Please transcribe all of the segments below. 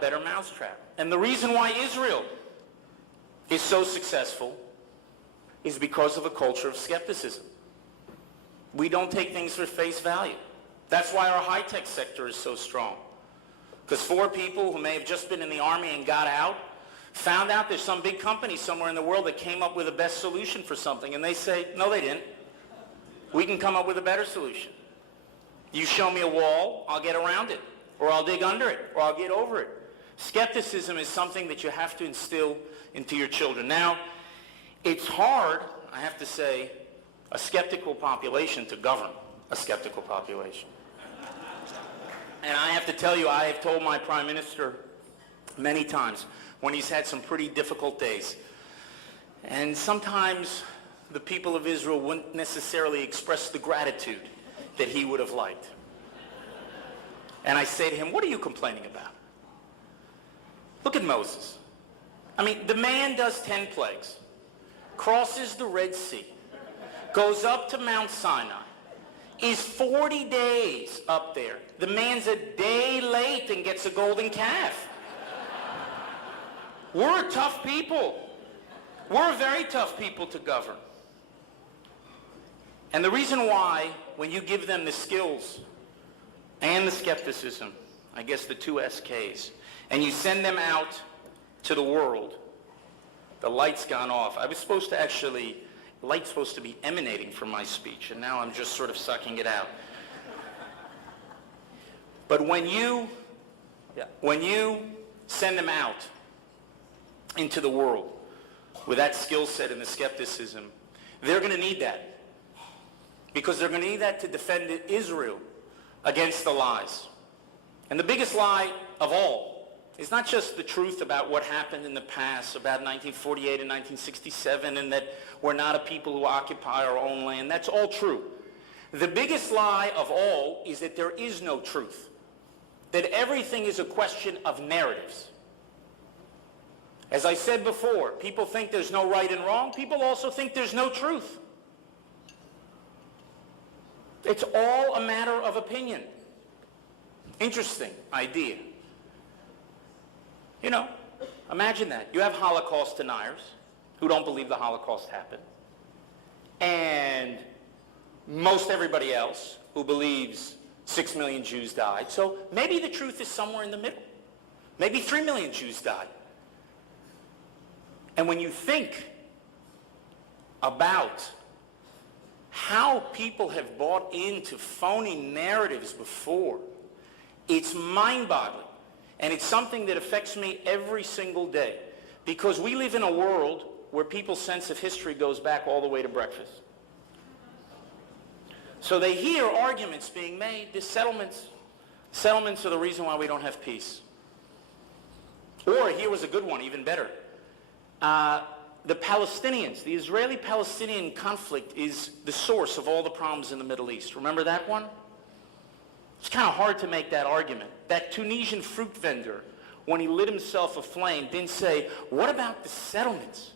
better mousetrap. And the reason why Israel is so successful is because of a culture of skepticism. We don't take things for face value. That's why our high-tech sector is so strong. Because 4 people who may have just been in the Army and got out found out there's some big company somewhere in the world that came up with the best solution for something, and they say, no, they didn't. We can come up with a better solution. You show me a wall, I'll get around it, or I'll dig under it, or I'll get over it. Skepticism is something that you have to instill into your children. Now, it's hard, I have to say, a skeptical population to govern a skeptical population. And I have to tell you, I have told my Prime Minister many times when he's had some pretty difficult days. And sometimes the people of Israel wouldn't necessarily express the gratitude that he would have liked. And I say to him, what are you complaining about? Look at Moses. I mean, the man does 10 plagues, crosses the Red Sea, goes up to Mount Sinai, is 40 days up there. The man's a day late and gets a golden calf. We're tough people. We're very tough people to govern. And the reason why, when you give them the skills and the skepticism, I guess the 2 SKs, and you send them out to the world, the light's gone off. I was supposed to actually, light's supposed to be emanating from my speech, and now I'm just sort of sucking it out. But when you send them out into the world with that skill set and the skepticism, they're going to need that. Because they're going to need that to defend Israel against the lies. And the biggest lie of all is not just the truth about what happened in the past, about 1948 and 1967, and that we're not a people who occupy our own land. That's all true. The biggest lie of all is that there is no truth. That everything is a question of narratives. As I said before, people think there's no right and wrong. People also think there's no truth. It's all a matter of opinion. Interesting idea. You know, imagine that. You have Holocaust deniers who don't believe the Holocaust happened. And most everybody else who believes 6 million Jews died. So maybe the truth is somewhere in the middle. Maybe 3 million Jews died. And when you think about how people have bought into phony narratives before, it's mind-boggling. And it's something that affects me every single day. Because we live in a world where people's sense of history goes back all the way to breakfast. So they hear arguments being made, the settlements are the reason why we don't have peace. Or here was a good one, even better. The Palestinians, the Israeli-Palestinian conflict is the source of all the problems in the Middle East. Remember that one? It's kind of hard to make that argument. That Tunisian fruit vendor, when he lit himself aflame, didn't say, what about the settlements?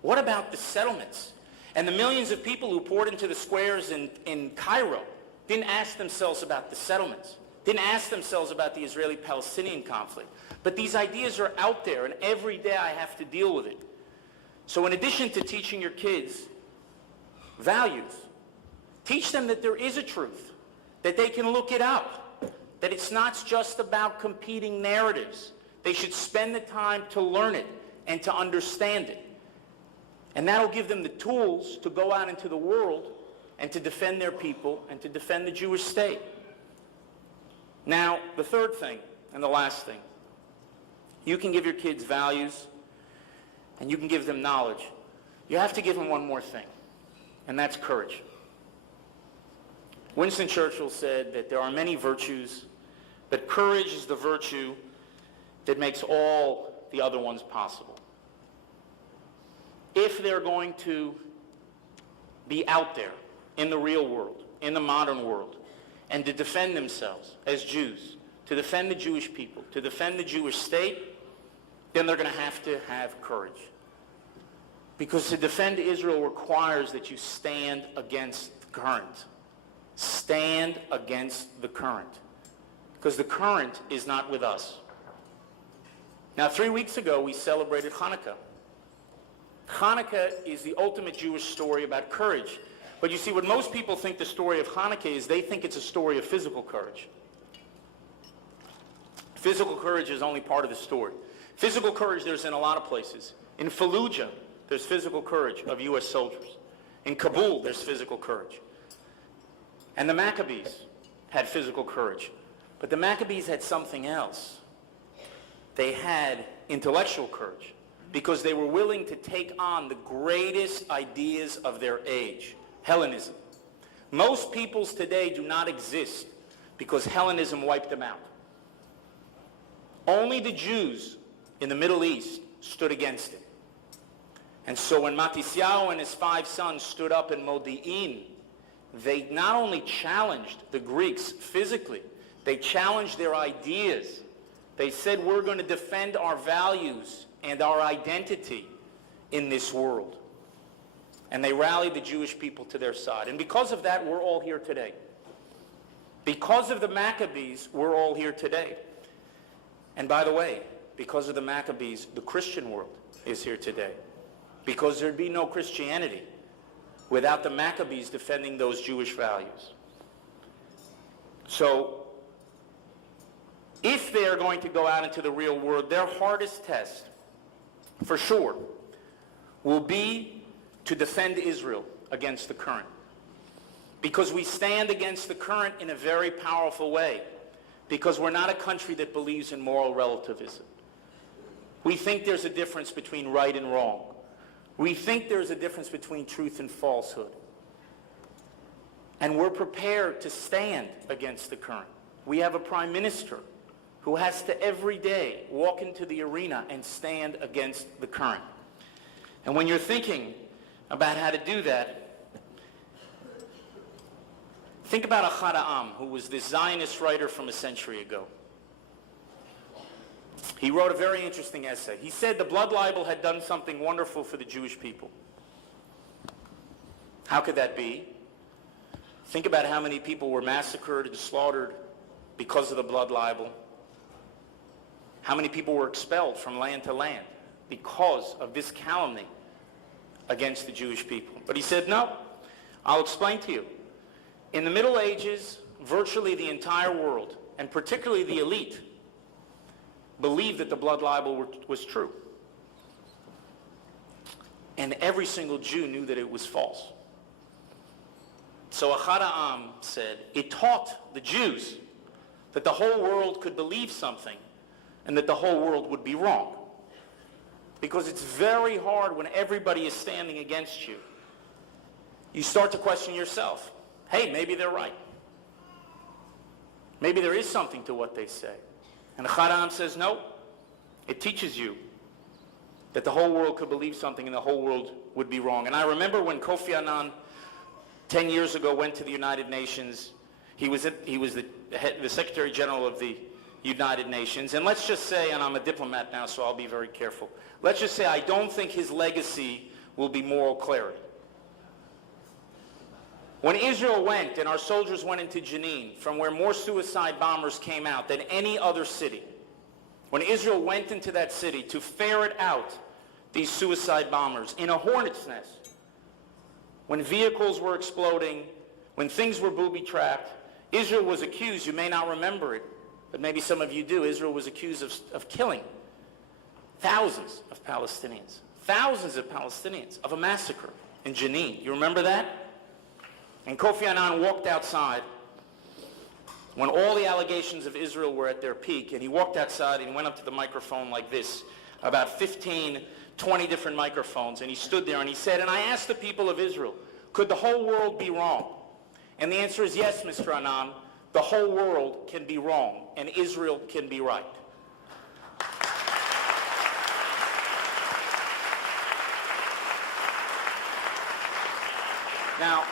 What about the settlements? And the millions of people who poured into the squares in Cairo didn't ask themselves about the settlements, didn't ask themselves about the Israeli-Palestinian conflict. But these ideas are out there, and every day I have to deal with it. So in addition to teaching your kids values, teach them that there is a truth, that they can look it up, that it's not just about competing narratives. They should spend the time to learn it and to understand it. And that'll give them the tools to go out into the world and to defend their people and to defend the Jewish state. Now, the third thing and the last thing, you can give your kids values and you can give them knowledge. You have to give them one more thing, and that's courage. Winston Churchill said that there are many virtues, but courage is the virtue that makes all the other ones possible. If they're going to be out there in the real world, in the modern world, and to defend themselves as Jews, to defend the Jewish people, to defend the Jewish state, then they're going to have courage. Because to defend Israel requires that you stand against the current. Stand against the current. Because the current is not with us. Now, 3 weeks ago, we celebrated Hanukkah. Hanukkah is the ultimate Jewish story about courage. But you see, what most people think the story of Hanukkah is, they think it's a story of physical courage. Physical courage is only part of the story. Physical courage there's in a lot of places. In Fallujah, there's physical courage of U.S. soldiers. In Kabul, there's physical courage. And the Maccabees had physical courage. But the Maccabees had something else. They had intellectual courage, because they were willing to take on the greatest ideas of their age, Hellenism. Most peoples today do not exist because Hellenism wiped them out. Only the Jews in the Middle East stood against it. And so when Matisyahu and his 5 sons stood up in Modi'in, they not only challenged the Greeks physically, they challenged their ideas. They said, we're going to defend our values and our identity in this world. And they rallied the Jewish people to their side. And because of that, we're all here today. Because of the Maccabees, we're all here today. And by the way, because of the Maccabees, the Christian world is here today. Because there'd be no Christianity without the Maccabees defending those Jewish values. So, if they are going to go out into the real world, their hardest test, for sure, will be to defend Israel against the current. Because we stand against the current in a very powerful way. Because we're not a country that believes in moral relativism. We think there's a difference between right and wrong. We think there's a difference between truth and falsehood. And we're prepared to stand against the current. We have a prime minister who has to every day walk into the arena and stand against the current. And when you're thinking about how to do that, think about Ahad Ha'am, who was this Zionist writer from a century ago. He wrote a very interesting essay. He said the blood libel had done something wonderful for the Jewish people. How could that be? Think about how many people were massacred and slaughtered because of the blood libel. How many people were expelled from land to land because of this calumny against the Jewish people? But he said, no, I'll explain to you. In the Middle Ages, virtually the entire world, and particularly the elite, believed that the blood libel was true. And every single Jew knew that it was false. So Ahad Ha'am said, it taught the Jews that the whole world could believe something and that the whole world would be wrong. Because it's very hard when everybody is standing against you. You start to question yourself. Hey, maybe they're right. Maybe there is something to what they say. And Ahad Ha'am says, no, it teaches you that the whole world could believe something and the whole world would be wrong. And I remember when Kofi Annan, 10 years ago, went to the United Nations. He was the Secretary General of the United Nations. And let's just say, and I'm a diplomat now, so I'll be very careful. Let's just say I don't think his legacy will be moral clarity. When Israel went and our soldiers went into Jenin, from where more suicide bombers came out than any other city, when Israel went into that city to ferret out these suicide bombers in a hornet's nest, when vehicles were exploding, when things were booby-trapped, Israel was accused, you may not remember it, but maybe some of you do, Israel was accused of killing thousands of Palestinians, of a massacre in Jenin. You remember that? And Kofi Annan walked outside when all the allegations of Israel were at their peak, and he walked outside and he went up to the microphone like this, about 15, 20 different microphones, and he stood there and he said, and I asked the people of Israel, could the whole world be wrong? And the answer is yes, Mr. Annan, the whole world can be wrong, and Israel can be right. Now,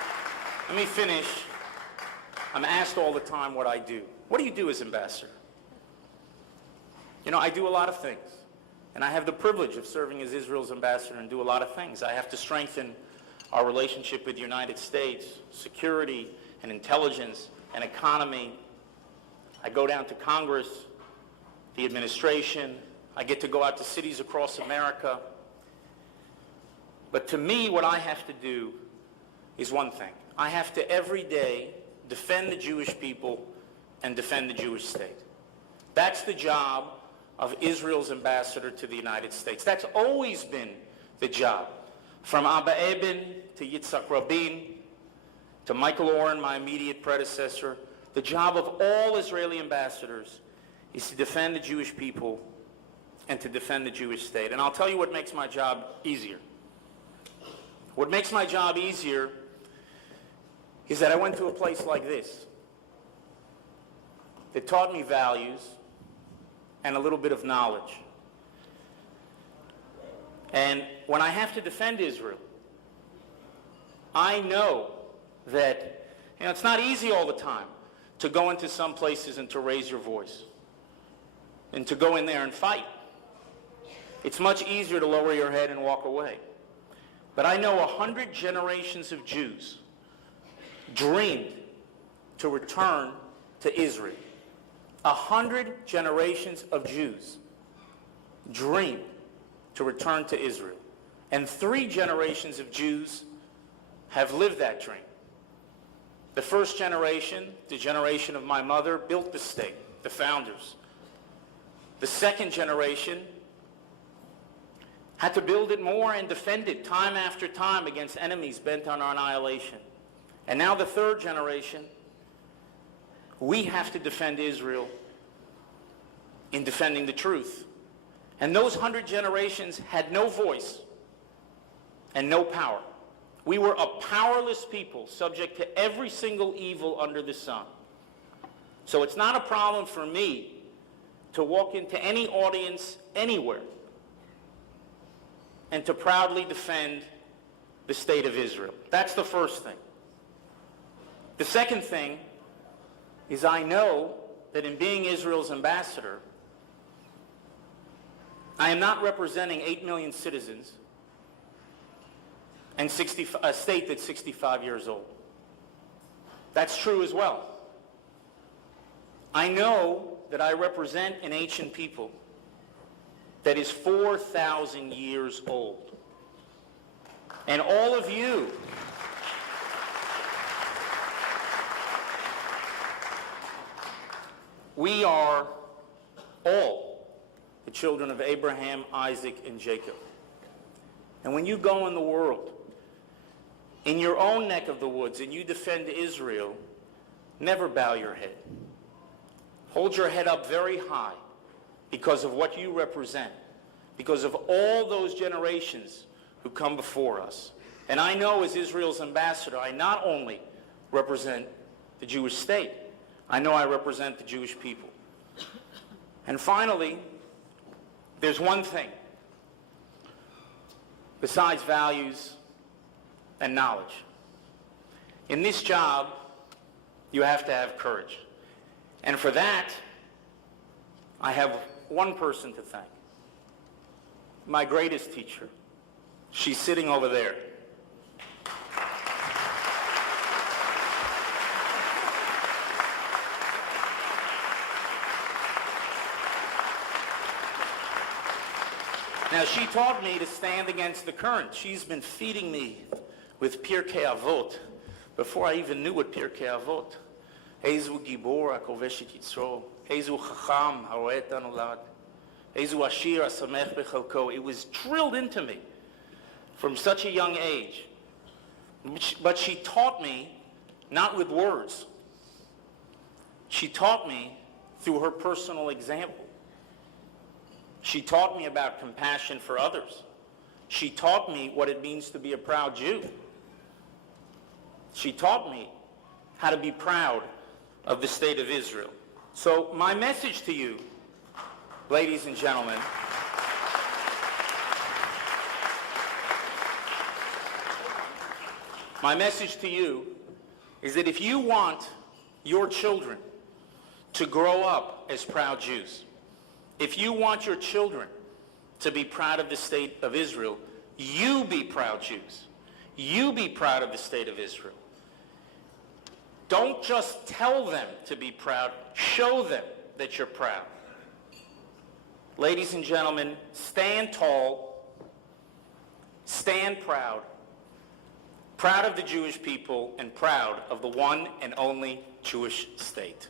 let me finish. I'm asked all the time what I do. What do you do as ambassador? You know, I do a lot of things. And I have the privilege of serving as Israel's ambassador and do a lot of things. I have to strengthen our relationship with the United States, security and intelligence and economy. I go down to Congress, the administration, I get to go out to cities across America. But to me, what I have to do is one thing. I have to every day defend the Jewish people and defend the Jewish state. That's the job of Israel's ambassador to the United States. That's always been the job. From Abba Eban to Yitzhak Rabin to Michael Oren, my immediate predecessor, the job of all Israeli ambassadors is to defend the Jewish people and to defend the Jewish state. And I'll tell you what makes my job easier. What makes my job easier is that I went to a place like this that taught me values and a little bit of knowledge. And when I have to defend Israel, I know that it's not easy all the time to go into some places and to raise your voice and to go in there and fight. It's much easier to lower your head and walk away. But I know 100 generations of Jews dreamed to return to Israel. 100 generations of Jews dreamed to return to Israel. And 3 generations of Jews have lived that dream. The first generation, the generation of my mother, built the state, the founders. The second generation had to build it more and defend it time after time against enemies bent on our annihilation. And now the third generation, we have to defend Israel in defending the truth. And those 100 generations had no voice and no power. We were a powerless people subject to every single evil under the sun. So it's not a problem for me to walk into any audience anywhere and to proudly defend the state of Israel. That's the first thing. The second thing is I know that in being Israel's ambassador, I am not representing 8 million citizens and a state that's 65 years old. That's true as well. I know that I represent an ancient people that is 4,000 years old. And all of you we are all the children of Abraham, Isaac, and Jacob. And when you go in the world, in your own neck of the woods, and you defend Israel, never bow your head. Hold your head up very high because of what you represent, because of all those generations who come before us. And I know as Israel's ambassador, I not only represent the Jewish state, I know I represent the Jewish people. And finally, there's one thing besides values and knowledge. In this job, you have to have courage. And for that, I have one person to thank. My greatest teacher. She's sitting over there. Now, she taught me to stand against the current. She's been feeding me with Pirkei Avot before I even knew what Pirkei Avot. Ezu gibor hakovesh et Yitzro, Ezu chacham haroeh et hanolad, Ezu ashir hasamech bechalko. It was drilled into me from such a young age. But she taught me not with words. She taught me through her personal example. She taught me about compassion for others. She taught me what it means to be a proud Jew. She taught me how to be proud of the state of Israel. So my message to you, ladies and gentlemen, my message to you is that if you want your children to grow up as proud Jews, if you want your children to be proud of the state of Israel, you be proud Jews. You be proud of the state of Israel. Don't just tell them to be proud. Show them that you're proud. Ladies and gentlemen, stand tall, stand proud, proud of the Jewish people and proud of the one and only Jewish state.